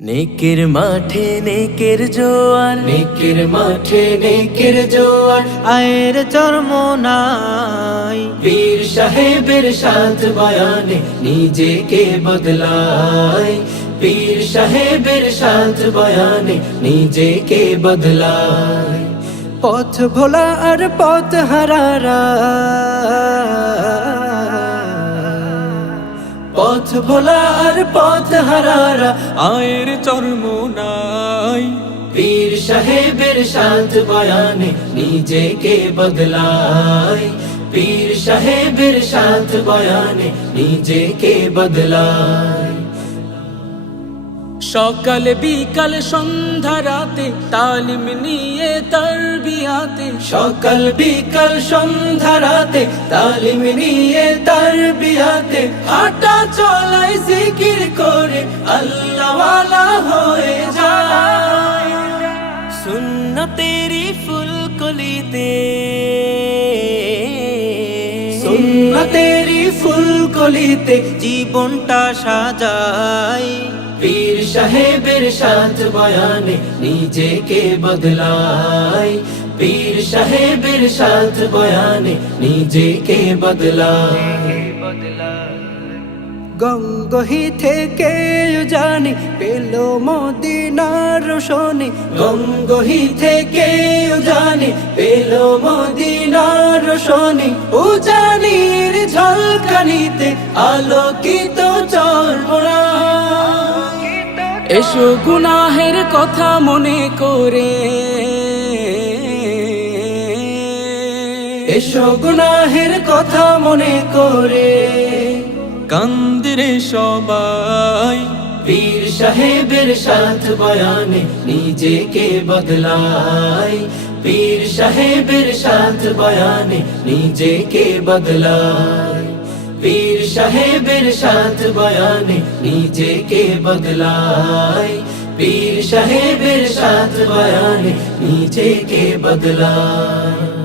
নেকের মাঠে নেকের জোয়ার, নেকের মাঠে নেকের জোয়ার, আয়ের চরমোনাই। পীর সাহেবের সাথ বয়ানে নিজেকে বদলায়, পীর সাহেবের সাথ বয়ানে নিজেকে বদলায়। পথ ভোলা আর পথ হারারা, পথ ভোলা আর পথ হারারা, আয়ের চরমোনাই। পীর সাহেবের সাথ বয়ানে নিজেকে বদলায়, পীর সাহেবের সাথ বয়ানে নিজেকে বদলায়। সকাল বিকাল সন্ধ্যা রাতে তালিম নিয়ে তারবিয়াতে, সকাল বিকাল সন্ধ্যা রাতে তালিম নিয়ে তারবিয়াতে, হাঁটা চলাই জিকির করে আল্লাহ ওয়ালা হয়ে যায়। সুন্নতেরি ফুলকলিতে, সুন্নতেরি ফুলকলিতে জীবনটা সাজাই। পীর সাহেবের সাথ বয়ানে নিজেকে বদলায়, পীর সাহেবের সাথ বয়ানে নিজেকে বদলায়। গঙ্গহি থেকে জানি পেল মদিনার রোশনি, গঙ্গহি থেকে জানি পেল মদিনার রোশনি, উজানির ঝলকানিতে আলোকিত চরমোনা। এসো গুনাহের কথা মনে করে, এসো গুনাহের কথা মনে করে, কান্দিরে সবাই। পীর সাহেবের সাথ বয়ানে নিজেকে বদলায়, পীর সাহেবের সাথ বয়ানে নিজেকে বদলায়, পীর সাহেবের সাথ বয়ানে নিজেকে বদলায়, পীর সাহেবের সাথ বয়ানে নিজেকে বদলায়।